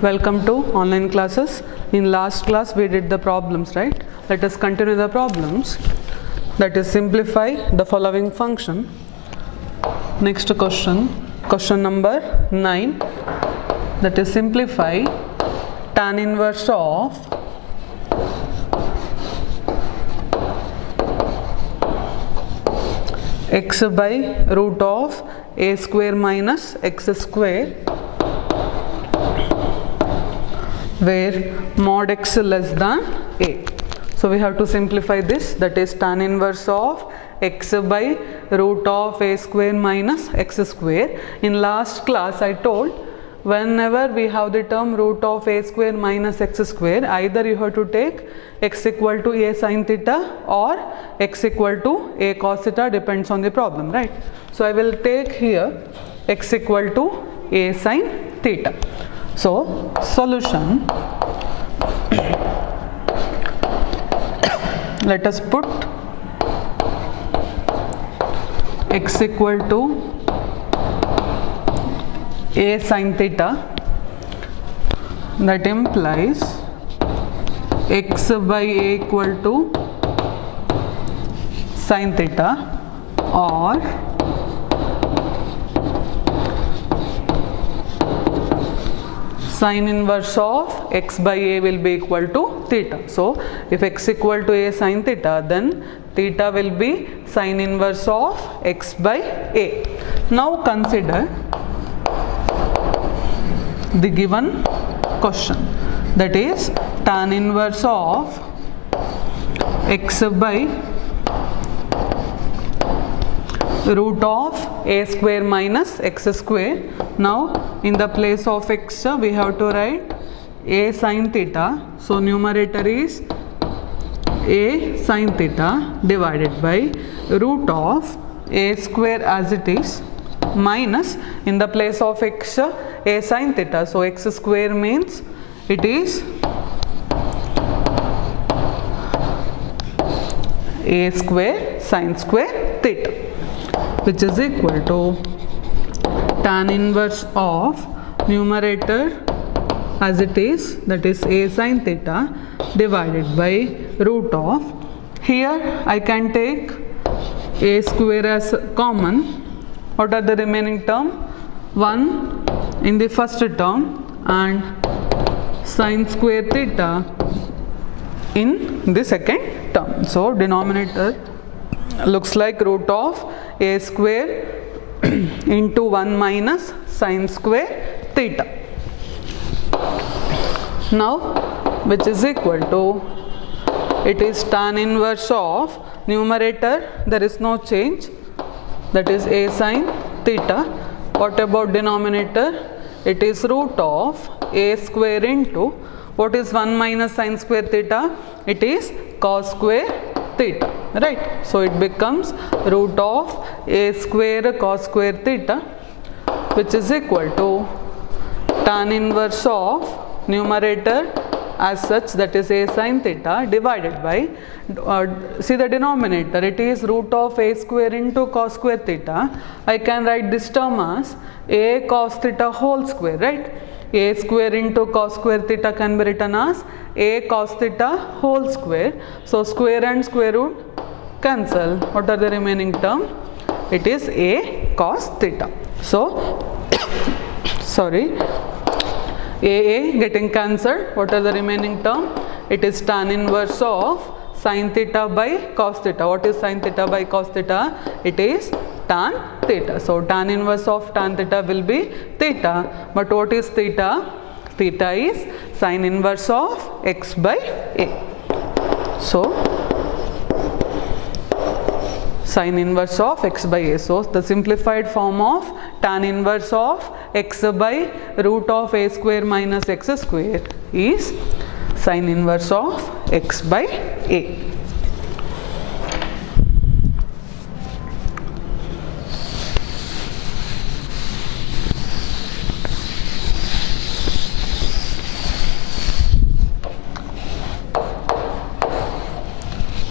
Welcome to online classes. In last class we did the problems, right? Let us continue the problems. That is, simplify the following function. Next question, question number 9. That is, simplify tan inverse of x by root of a square minus x square, where mod x less than a. So we have to simplify this. That is, tan inverse of x by root of a square minus x square. In last class I told, whenever we have the term root of a square minus x square, either you have to take x equal to a sin theta or x equal to a cos theta, depends on the problem, right? So I will take here x equal to a sin theta. So solution, let us put x equal to a sin theta, that implies x by a equal to sin theta, or sin inverse of x by a will be equal to theta. So if x equal to a sin theta, then theta will be sin inverse of x by a. Now consider the given question, that is, tan inverse of x by root of a square minus x square. Now in the place of x we have to write a sin theta. So numerator is a sin theta divided by root of a square as it is, minus, in the place of x, a sin theta. So x square means it is a square sin square theta, which is equal to tan inverse of numerator as it is, that is a sin theta, divided by root of, here I can take a square as common. What are the remaining term? 1 in the first term and sin square theta in the second term. So denominator looks like root of a square into 1 minus sin square theta. Now, which is equal to, it is tan inverse of numerator, there is no change, that is a sin theta. What about denominator? It is root of a square into, what is 1 minus sin square theta? It is cos square theta, right? So it becomes root of a square cos square theta, which is equal to tan inverse of numerator as such, that is a sin theta, divided by, see the denominator, it is root of a square into cos square theta. I can write this term as a cos theta whole square, right? A square into cos square theta can be written as a cos theta whole square. So square and square root cancel. What are the remaining term? It is a cos theta. So sorry, a getting cancelled. What are the remaining term? It is tan inverse of sin theta by cos theta. What is sin theta by cos theta? It is tan theta. So tan inverse of tan theta will be theta. But what is theta? Theta is sin inverse of x by a. So sin inverse of x by a. So the simplified form of tan inverse of x by root of a square minus x square is sin inverse of x by a.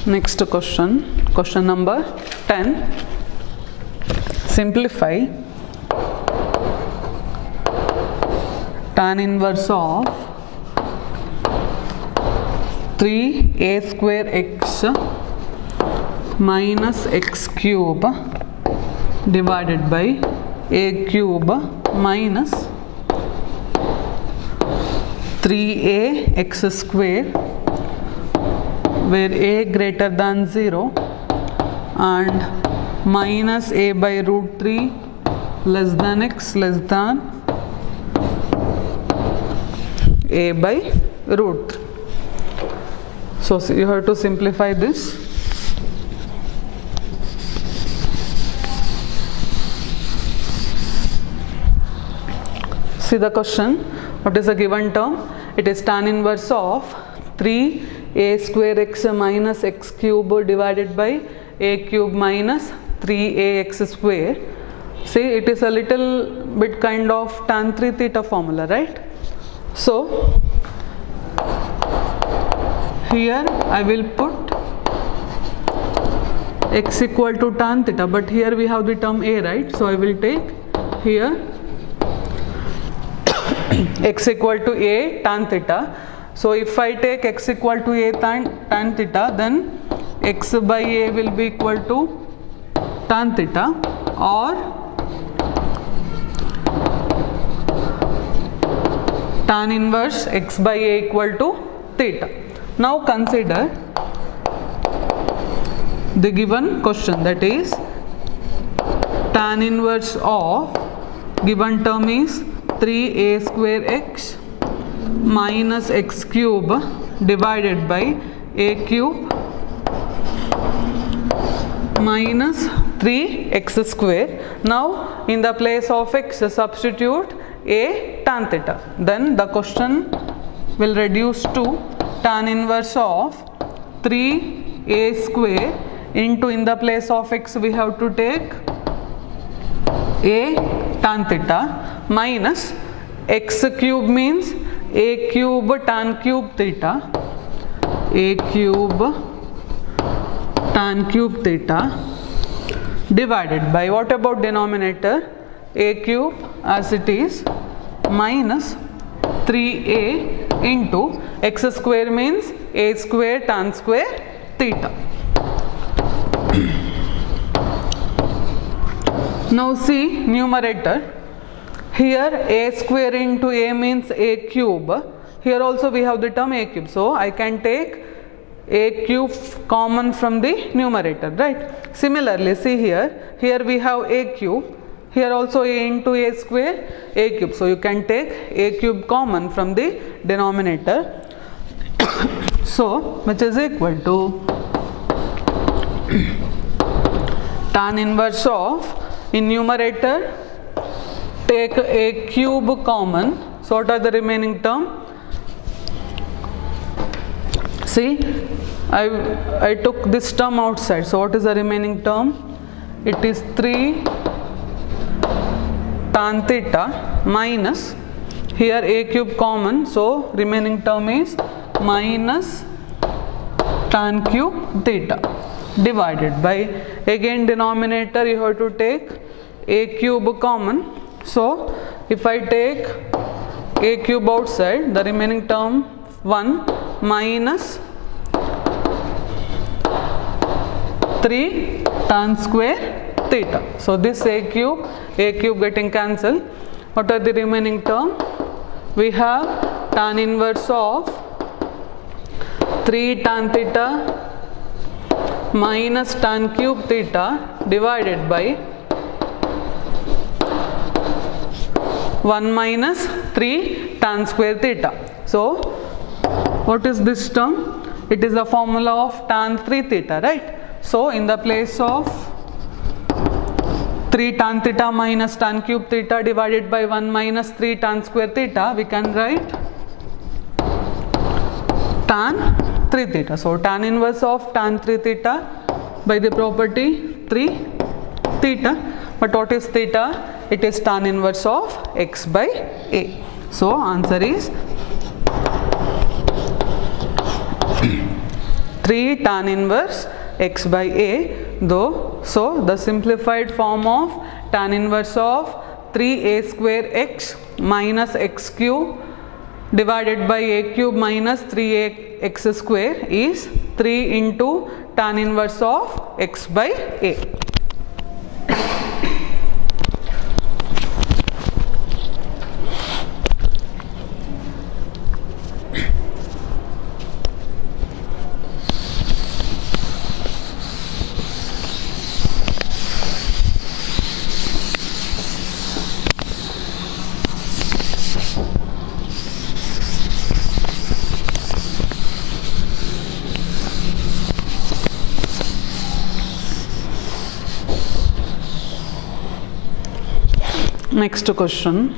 Next question, question number 10. Simplify tan inverse of 3a square x minus x cube divided by a cube minus 3a x square, where a greater than 0 and minus a by root 3 less than x less than a by root 3. So you have to simplify this. See the question. What is the given term? It is tan inverse of 3a square x minus x cube divided by a cube minus 3ax square. See, it is a little bit kind of tan 3 theta formula, right? So here I will put x equal to tan theta, but here we have the term a, right? So I will take here x equal to a tan theta. So if I take x equal to a tan theta, then x by a will be equal to tan theta, or tan inverse x by a equal to theta. Now consider the given question, that is tan inverse of given term is 3a square x minus x cube divided by a cube minus 3x square. Now in the place of x substitute a tan theta. Then the question will reduce to tan inverse of 3a square into, in the place of x we have to take a tan theta minus x cube means a cube tan cube theta, a cube tan cube theta divided by, what about denominator, a cube as it is minus 3a into x square means a square tan square theta. Now see numerator. Here a square into a means a cube. Here also we have the term a cube. So I can take a cube common from the numerator, right? Similarly, see here we have a cube. Here also a into a square, a cube. So you can take a cube common from the denominator. So which is equal to tan inverse of, in numerator take a cube common. So what are the remaining term? See, I took this term outside. So what is the remaining term? It is 3 tan theta minus, here a cube common, so remaining term is minus tan cube theta divided by, again denominator you have to take a cube common. So if I take a cube outside, the remaining term 1 minus 3 tan square theta. So this a cube getting cancelled. What are the remaining term? We have tan inverse of 3 tan theta minus tan cube theta divided by 1 minus 3 tan square theta. So what is this term? It is the formula of tan 3 theta, right? So in the place of 3 tan theta minus tan cube theta divided by 1 minus 3 tan square theta, we can write tan 3 theta. So tan inverse of tan 3 theta by the property 3 theta. But what is theta? It is tan inverse of x by a. So answer is 3 tan inverse x by a, though. So the simplified form of tan inverse of 3a square x minus x cube divided by a cube minus 3x square is 3 into tan inverse of x by a. Next question.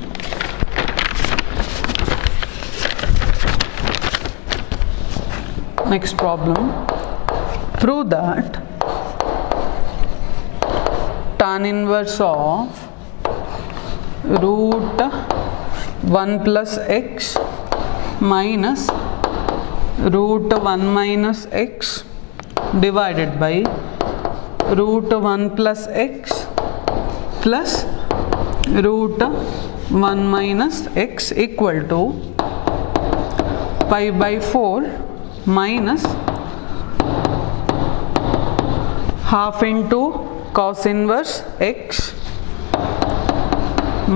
Next problem. Prove that tan inverse of root 1 plus x minus root 1 minus x divided by root 1 plus x plus root 1 minus x equal to pi by 4 minus half into cos inverse x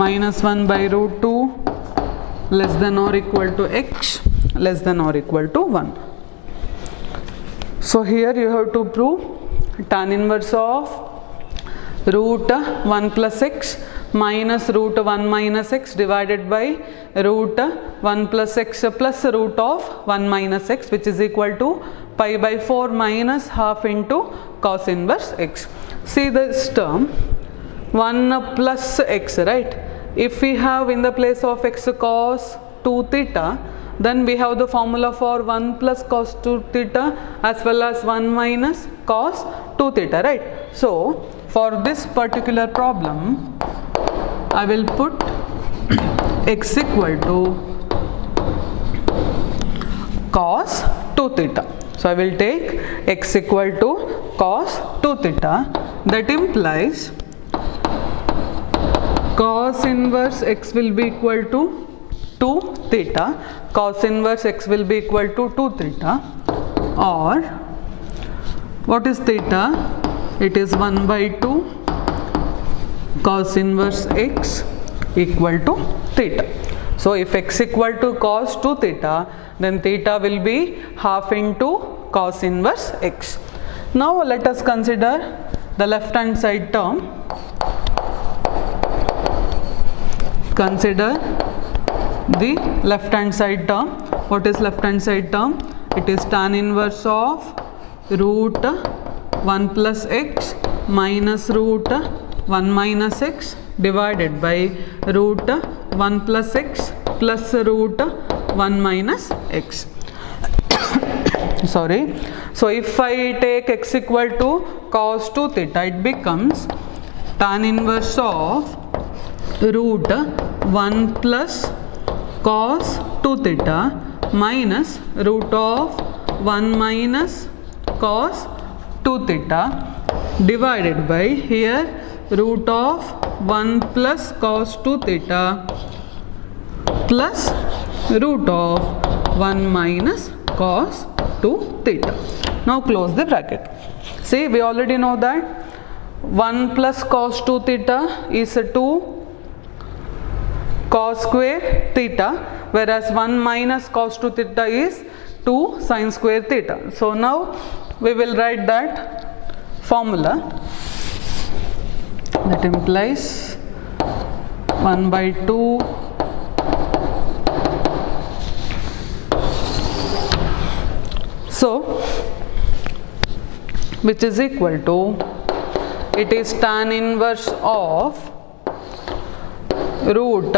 minus 1 by root 2 less than or equal to x less than or equal to 1. So here you have to prove tan inverse of root 1 plus x minus root 1 minus x divided by root 1 plus x plus root of 1 minus x, which is equal to pi by 4 minus half into cos inverse x. See this term 1 plus x, right? If we have in the place of x cos 2 theta, then we have the formula for 1 plus cos 2 theta as well as 1 minus cos 2 theta, right? So for this particular problem, I will put x equal to cos 2 theta. So I will take x equal to cos 2 theta. That implies cos inverse x will be equal to 2 theta. Cos inverse x will be equal to 2 theta, or what is theta? It is 1 by 2 cos inverse x equal to theta. So if x equal to cos 2 theta, then theta will be half into cos inverse x. Now let us consider the left hand side term. Consider the left hand side term. What is left hand side term? It is tan inverse of root 1 plus x minus root 1 minus x divided by root 1 plus x plus root 1 minus x. Sorry. So if I take x equal to cos 2 theta, it becomes tan inverse of root 1 plus cos 2 theta minus root of 1 minus cos 2 theta divided by here root of 1 plus cos 2 theta plus root of 1 minus cos 2 theta. Now close the bracket. See, we already know that 1 plus cos 2 theta is 2 cos square theta, whereas 1 minus cos 2 theta is 2 sin square theta. So now we will write that formula. That implies 1 by 2 so which is equal to, it is tan inverse of root,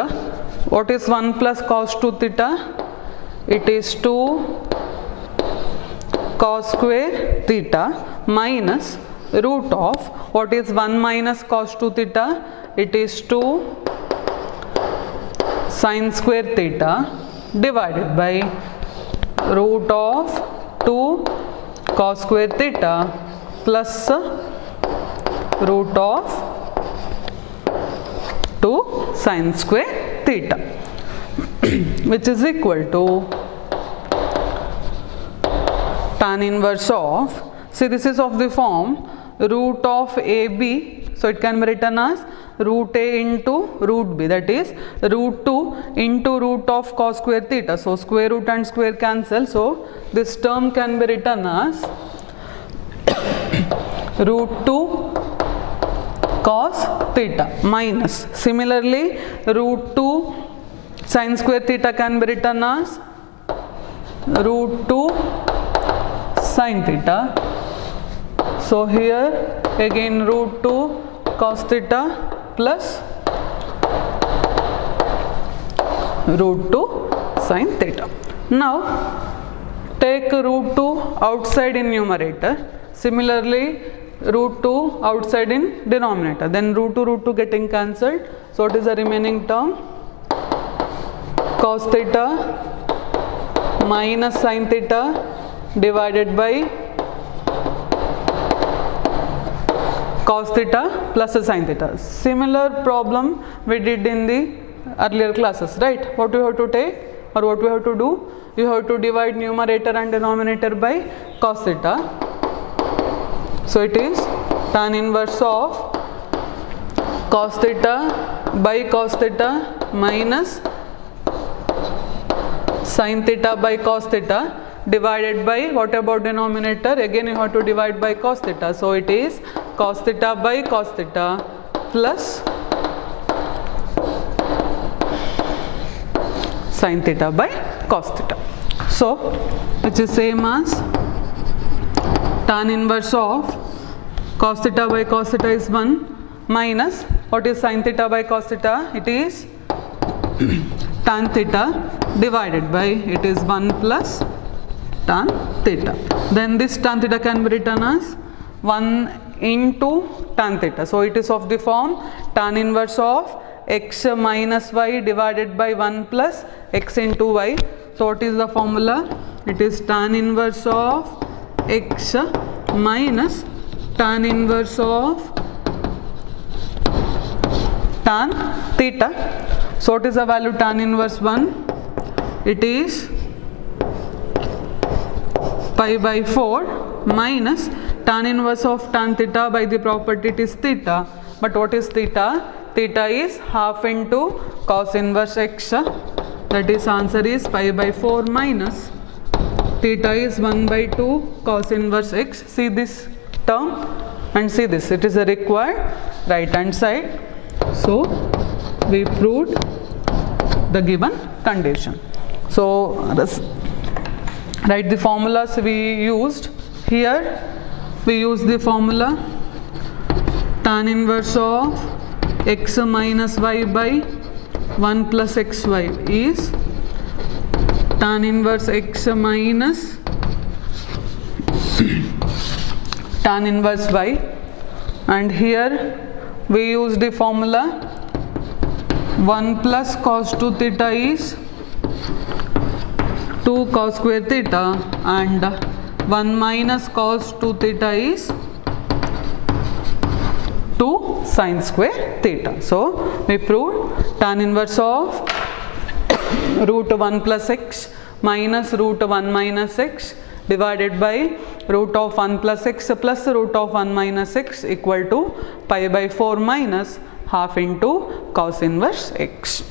what is 1 plus cos 2 theta? It is 2 cos square theta minus root of, what is 1 minus cos 2 theta? It is 2 sin square theta divided by root of 2 cos square theta plus root of 2 sine square theta which is equal to tan inverse of, see this is of the form root of AB, so it can be written as root A into root B, that is root 2 into root of cos square theta. So square root and square cancel, so this term can be written as root 2 cos theta minus, similarly root 2 sin square theta can be written as root 2 sin theta. So here again root 2 cos theta plus root 2 sin theta. Now take root 2 outside in numerator, similarly root 2 outside in denominator, then root 2 getting cancelled. So what is the remaining term? Cos theta minus sin theta divided by cos theta plus sin theta. Similar problem we did in the earlier classes, right? What we have to take or what we have to do? You have to divide numerator and denominator by cos theta. So it is tan inverse of cos theta by cos theta minus sin theta by cos theta divided by, what about denominator? Again you have to divide by cos theta. So it is cos theta by cos theta plus sin theta by cos theta. So which is same as tan inverse of cos theta by cos theta is 1 minus, what is sin theta by cos theta? It is tan theta divided by, it is 1 plus tan theta. Then this tan theta can be written as 1 into tan theta. So it is of the form tan inverse of x minus y divided by 1 plus x into y. So what is the formula? It is tan inverse of x minus tan inverse of tan theta. So what is the value tan inverse 1? It is pi by 4 minus tan inverse of tan theta by the property it is theta. But what is theta? Theta is half into cos inverse x. That is answer is pi by 4 minus theta is 1 by 2 cos inverse x. See this term and see this. It is a required right hand side. So we proved the given condition. So write the formulas we used. Here we use the formula tan inverse of x minus y by 1 plus xy is tan inverse x minus tan inverse y, and here we use the formula 1 plus cos 2 theta is 2 cos square theta and 1 minus cos 2 theta is 2 sin square theta. So we proved tan inverse of root 1 plus x minus root 1 minus x divided by root of 1 plus x plus root of 1 minus x equal to pi by 4 minus half into cos inverse x.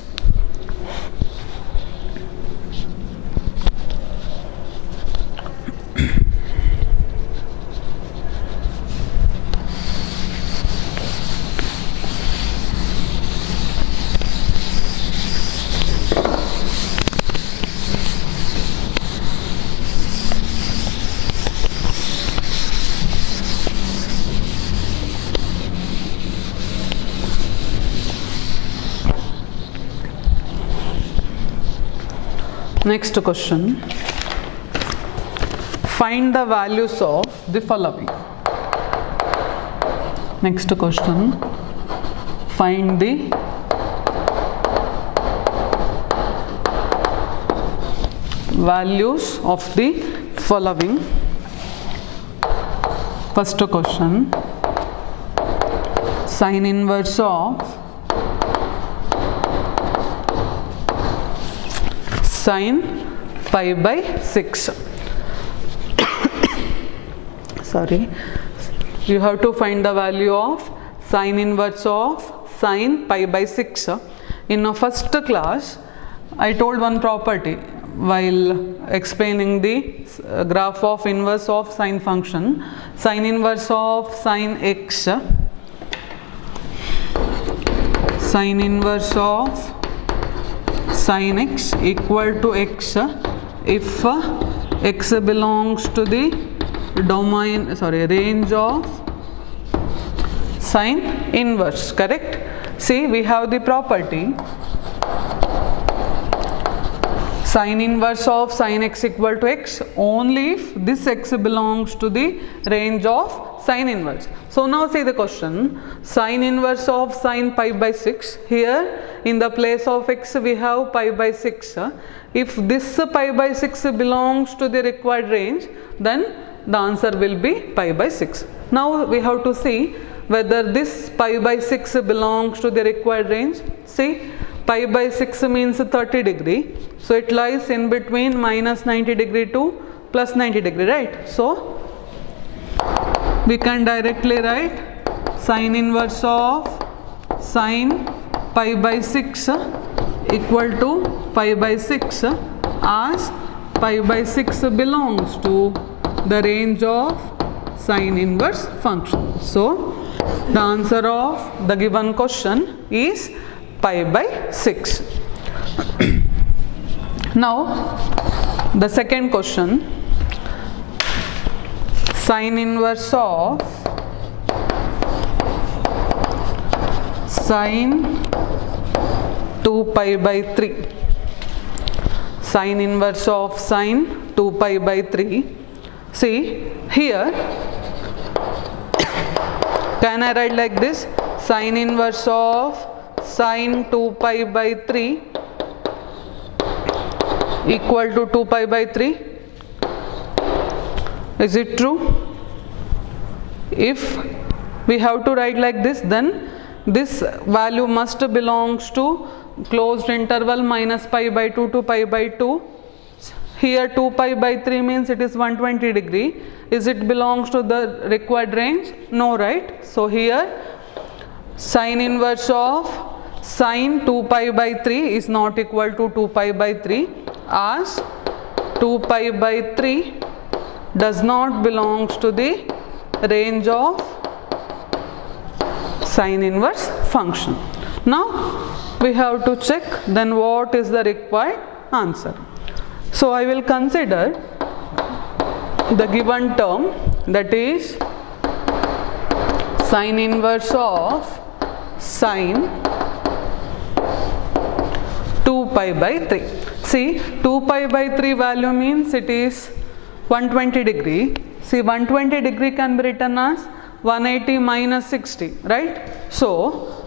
Next question, find the values of the following. Next question, find the values of the following. First question, sin inverse of sine pi by 6. Sorry, you have to find the value of sine inverse of sine pi by 6. In our first class, I told one property while explaining the graph of inverse of sine function. Sine inverse of sine x, sine inverse of sine x equal to x if x belongs to the range of sine inverse, correct? See, we have the property sine inverse of sine x equal to x only if this x belongs to the range of sine inverse. So now see the question, sine inverse of sine pi by 6. Here in the place of x we have pi by 6. If this pi by 6 belongs to the required range, then the answer will be pi by 6. Now we have to see whether this pi by 6 belongs to the required range. See, pi by 6 means 30 degree. So it lies in between minus 90 degree to plus 90 degree, right? So we can directly write sine inverse of sine pi by 6 equal to pi by 6 as pi by 6 belongs to the range of sine inverse function. So the answer of the given question is pi by 6. Now the second question, sine inverse of sine 2 pi by 3. Sine inverse of sine 2 pi by 3. See here, can I write like this, sine inverse of sine 2 pi by 3 equal to 2 pi by 3? Is it true? If we have to write like this, then this value must belongs to closed interval minus pi by 2 to pi by 2. Here 2 pi by 3 means it is 120 degree. Is it belongs to the required range? No, right? So here sine inverse of sine 2 pi by 3 is not equal to 2 pi by 3, as 2 pi by 3 does not belongs to the range of sine inverse function. Now we have to check then what is the required answer. So I will consider the given term, that is sine inverse of sine 2 pi by 3. See, 2 pi by 3 value means it is 120 degree. See, 120 degree can be written as 180 minus 60, right? So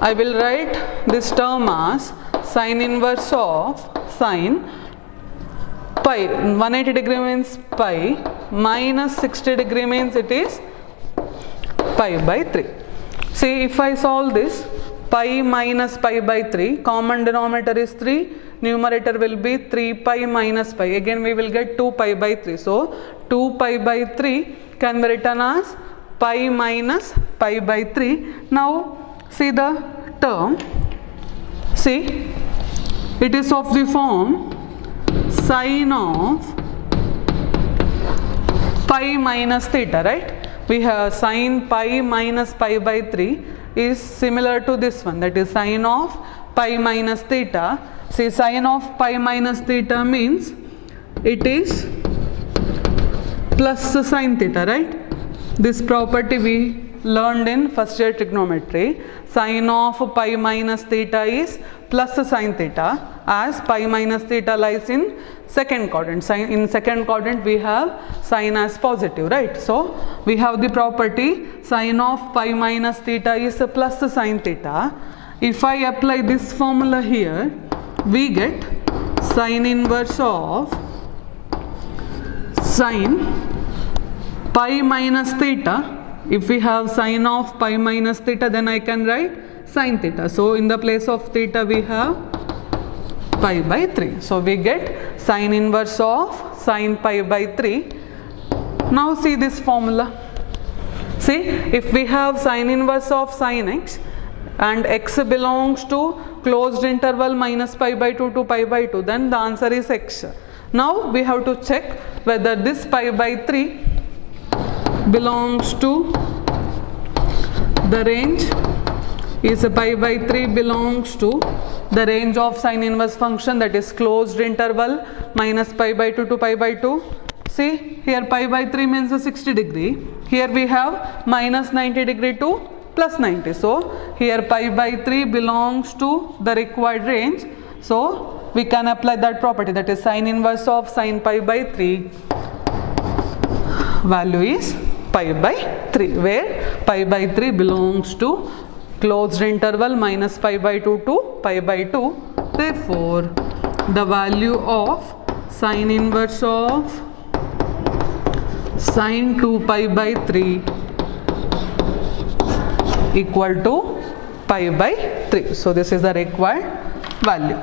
I will write this term as sine inverse of sine pi, 180 degree means pi, minus 60 degree means it is pi by 3. See, if I solve this, pi minus pi by 3, common denominator is 3, numerator will be 3 pi minus pi, again we will get 2 pi by 3. So 2 pi by 3 can be written as pi minus pi by 3. Now see the term, see, it is of the form sine of pi minus theta, right? We have sine pi minus pi by 3 is similar to this one, that is sine of pi minus theta. See, sine of pi minus theta means it is plus sine theta, right? This property we learned in first year trigonometry. Sine of pi minus theta is plus sine theta, as pi minus theta lies in second quadrant. In second quadrant we have sine as positive, right? So we have the property sine of pi minus theta is plus sine theta. If I apply this formula here, we get sine inverse of sine pi minus theta. If we have sine of pi minus theta, then I can write sine theta. So in the place of theta we have pi by 3. So we get sine inverse of sine pi by 3. Now see this formula. See, if we have sine inverse of sine x and x belongs to closed interval minus pi by 2 to pi by 2, then the answer is x. Now we have to check whether this pi by 3 belongs to the range is pi by 3 belongs to the range of sine inverse function, that is closed interval minus pi by 2 to pi by 2. See, here pi by 3 means a 60 degree. Here we have minus 90 degree to plus 90. So here pi by 3 belongs to the required range. So we can apply that property, that is sine inverse of sine pi by 3 value is pi by 3, where pi by 3 belongs to closed interval minus pi by 2 to pi by 2. Therefore, the value of sine inverse of sine 2 pi by 3 equal to pi by 3. So this is the required value.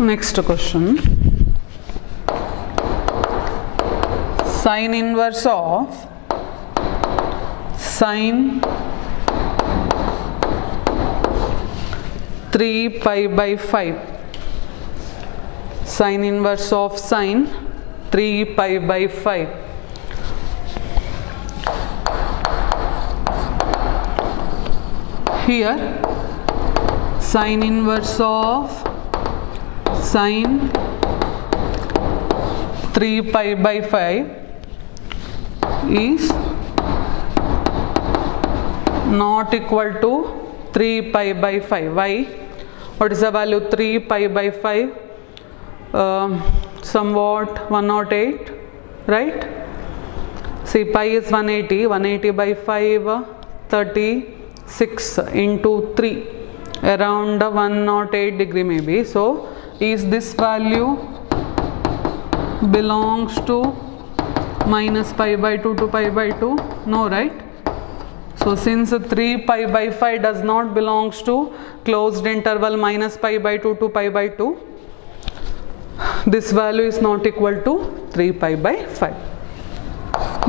Next question. Sine inverse of sine 3 pi by 5. Sine inverse of sine 3 pi by 5. Here sine inverse of sine 3 pi by 5 is not equal to 3 pi by 5. Why? What is the value? 3 pi by 5? Somewhat 108, right? See, pi is 180. 180 by 5, 36 into 3, around 108 degree maybe. So is this value belongs to minus pi by 2 to pi by 2? No, right? So since 3 pi by 5 does not belongs to closed interval minus pi by 2 to pi by 2, this value is not equal to 3 pi by 5.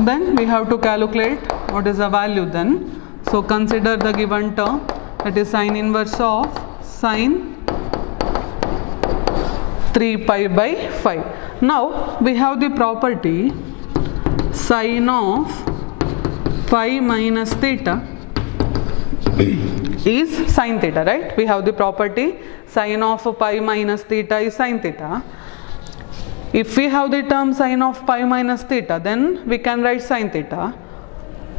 Then we have to calculate what is the value then. So consider the given term, that is sine inverse of sine 3 pi by 5. Now we have the property sine of pi minus theta is sine theta, right? We have the property sine of pi minus theta is sine theta. If we have the term sine of pi minus theta, then we can write sine theta.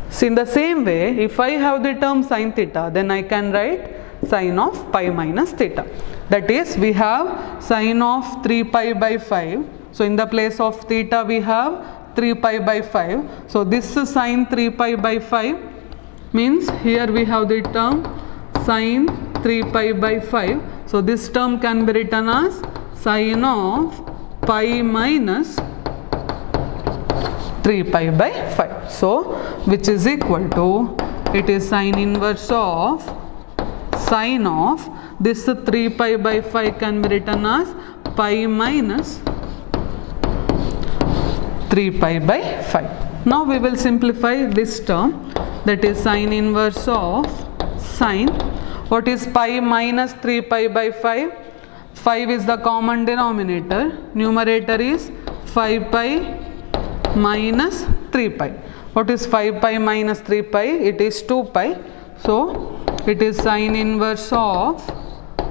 So in the same way, if I have the term sine theta, then I can write sine of pi minus theta. That is, we have sine of 3 pi by 5. So in the place of theta we have 3 pi by 5. So this is sine 3 pi by 5 means here we have the term sine 3 pi by 5. So this term can be written as sine of pi minus 3 pi by 5. So which is equal to, it is sine inverse of sine of this 3 pi by 5 can be written as pi minus 3 pi by 5. Now we will simplify this term, that is sine inverse of sine. What is pi minus 3 pi by 5? 5 is the common denominator. Numerator is 5 pi minus 3 pi. What is 5 pi minus 3 pi? It is 2 pi. So it is sine inverse of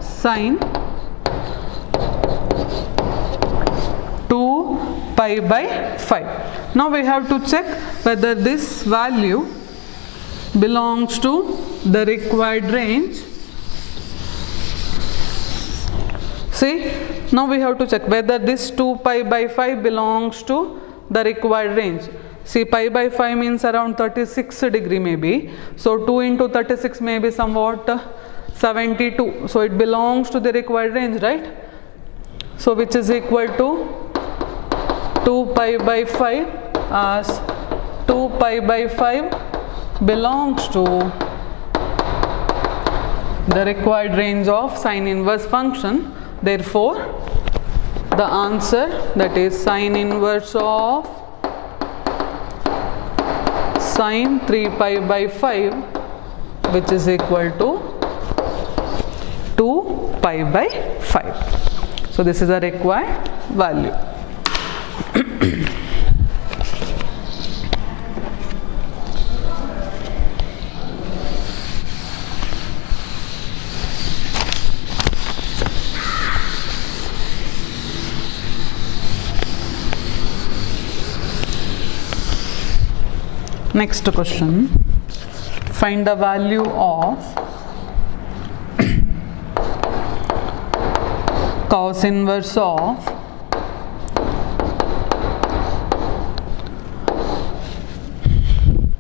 sine 2 pi by 5. Now we have to check whether this value belongs to the required range. See, now we have to check whether this 2 pi by 5 belongs to the required range. See, pi by 5 means around 36 degree maybe. So 2 into 36 may be somewhat 72. So it belongs to the required range, right? So which is equal to 2 pi by 5 as 2 pi by 5 belongs to the required range of sine inverse function. Therefore, the answer, that is sine inverse of sine 3 pi by 5, which is equal to 2 pi by 5. So this is a required value. Next question, find the value of cos inverse of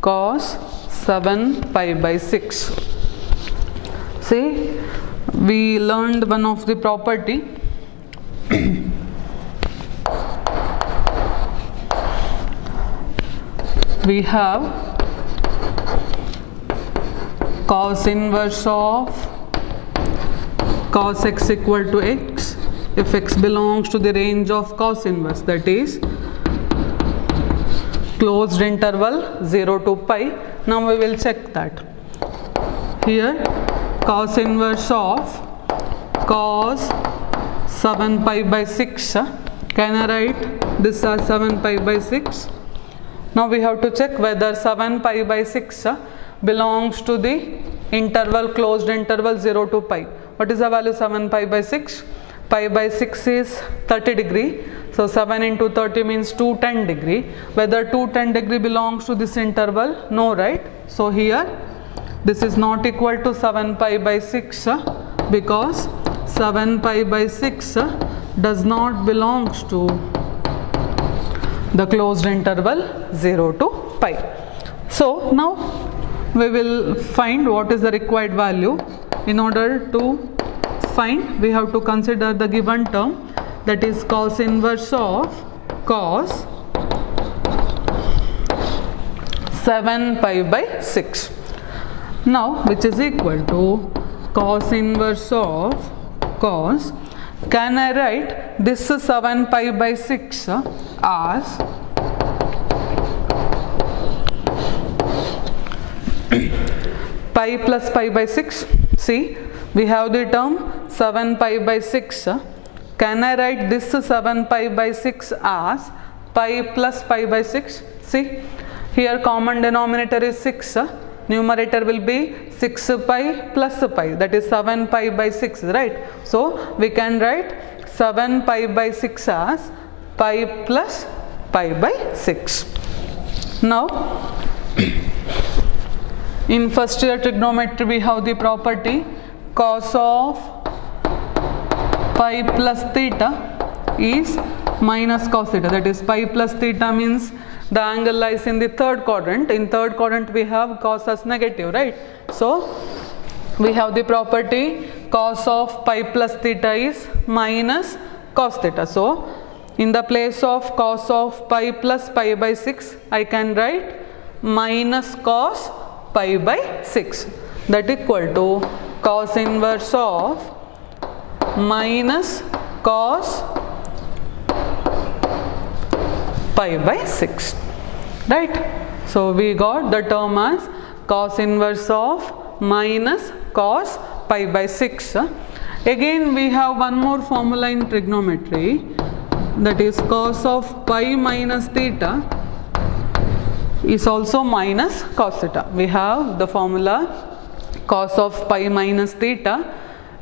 cos 7 pi by 6. See, we learned one of the property we have cos inverse of cos x equal to x if x belongs to the range of cos inverse, that is closed interval 0 to pi. Now we will check that. Here cos inverse of cos 7 pi by 6, can I write this as 7 pi by 6? Now we have to check whether 7 pi by 6 belongs to the interval, closed interval 0 to pi. What is the value 7 pi by 6? Pi by 6 is 30 degree. So 7 into 30 means 210 degree. Whether 210 degree belongs to this interval? No, right? So here this is not equal to 7 pi by 6 because 7 pi by 6 does not belongs to the closed interval 0 to pi. So now we will find what is the required value. In order to find, we have to consider the given term, that is cos inverse of cos 7 pi by 6. Now which is equal to cos inverse of cos, can I write this 7 pi by 6 as pi plus pi by 6? See, we have the term 7 pi by 6. Can I write this 7 pi by 6 as pi plus pi by 6? See, here common denominator is 6. Numerator will be 6 pi plus pi, that is 7 pi by 6, right? So we can write 7 pi by 6 as pi plus pi by 6. Now in first year trigonometry we have the property cos of pi plus theta is minus cos theta, that is pi plus theta means the angle lies in the third quadrant. In third quadrant we have cos as negative, right? So we have the property cos of pi plus theta is minus cos theta. So in the place of cos of pi plus pi by 6, I can write minus cos pi by 6, that equal to cos inverse of minus cos pi by 6, right? So we got the term as cos inverse of minus cos pi by 6. Again we have one more formula in trigonometry, that is cos of pi minus theta is also minus cos theta. We have the formula cos of pi minus theta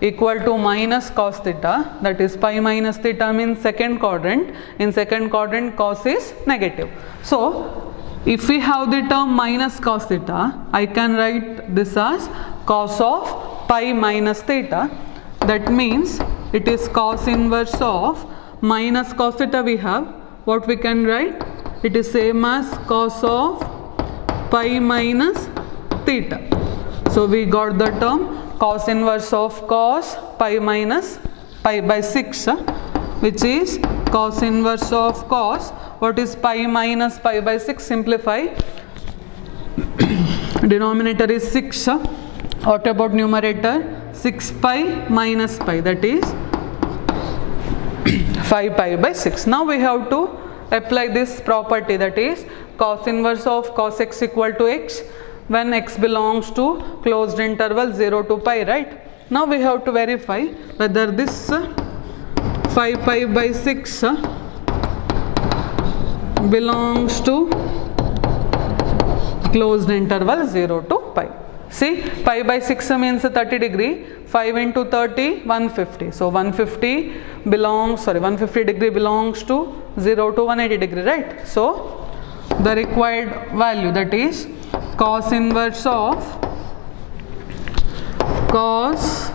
equal to minus cos theta, that is pi minus theta means second quadrant. In second quadrant cos is negative. So if we have the term minus cos theta, I can write this as cos of pi minus theta. That means it is cos inverse of minus cos theta we have. What we can write? It is same as cos of pi minus theta. So we got the term cos inverse of cos pi minus pi by 6, which is cos inverse of cos. What is pi minus pi by 6? Simplify. Denominator is 6. What about numerator? 6 pi minus pi, that is 5 pi by 6. Now we have to apply this property, that is cos inverse of cos x equal to x when x belongs to closed interval 0 to pi, right? Now we have to verify whether this 5 pi by 6 belongs to closed interval 0 to pi. See, pi by 6 means 30 degree, 5 into 30, 150. So 150 degree belongs to 0 to 180 degree, right? So the required value, that is cos inverse of cos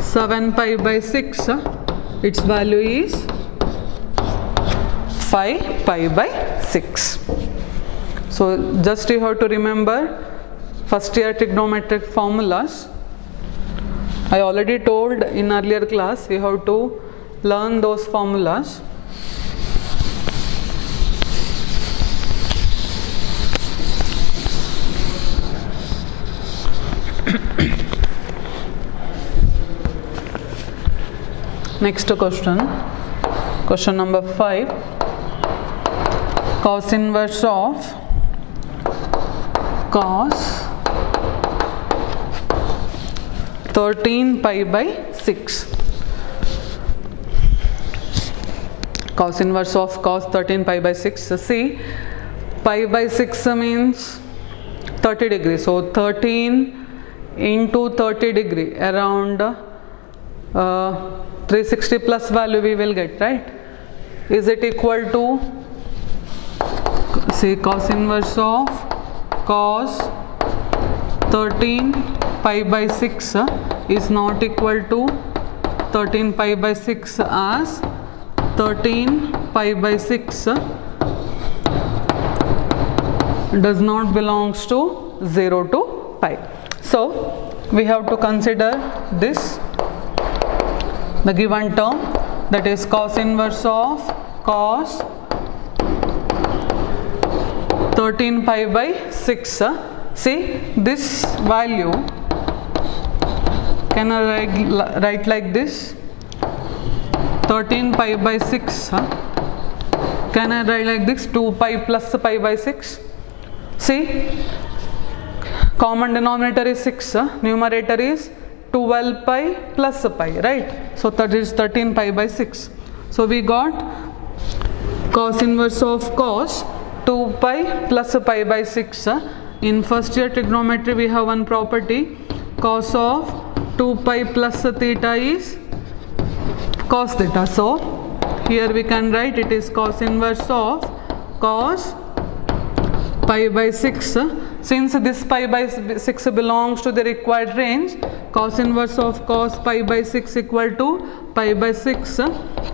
7 pi by 6, its value is 5 pi by 6. So just you have to remember first year trigonometric formulas. I already told in earlier class we have to learn those formulas. Next question, question number 5. Cos inverse of cos 13 pi by 6. Cos inverse of cos 13 pi by 6. See, pi by 6 means 30 degree. So 13 into 30 degree, around 360 plus value we will get, right? Is it equal to, say, cos inverse of cos 13 pi by 6 is not equal to 13 pi by 6, as 13 pi by 6 does not belongs to 0 to pi. So we have to consider this, the given term, that is cos inverse of cos 13 pi by 6. See, this value can I write like this, 13 pi by 6, can I write like this, 2 pi plus pi by 6. See, common denominator is 6, numerator is 12 pi plus pi, right? So that is 13 pi by 6. So we got cos inverse of cos 2 pi plus pi by 6. In first year trigonometry we have one property, cos of 2 pi plus theta is cos theta. So here we can write it is cos inverse of cos pi by 6. Since this pi by 6 belongs to the required range, cos inverse of cos pi by 6 equal to pi by 6,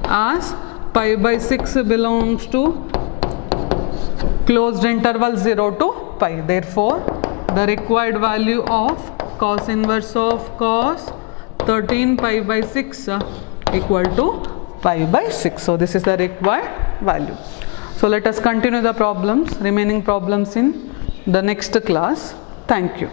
as pi by 6 belongs to closed interval 0 to pi. Therefore, the required value of cos inverse of cos 13 pi by 6 equal to pi by 6. So this is the required value. So let us continue the problems, remaining problems in the next class. Thank you.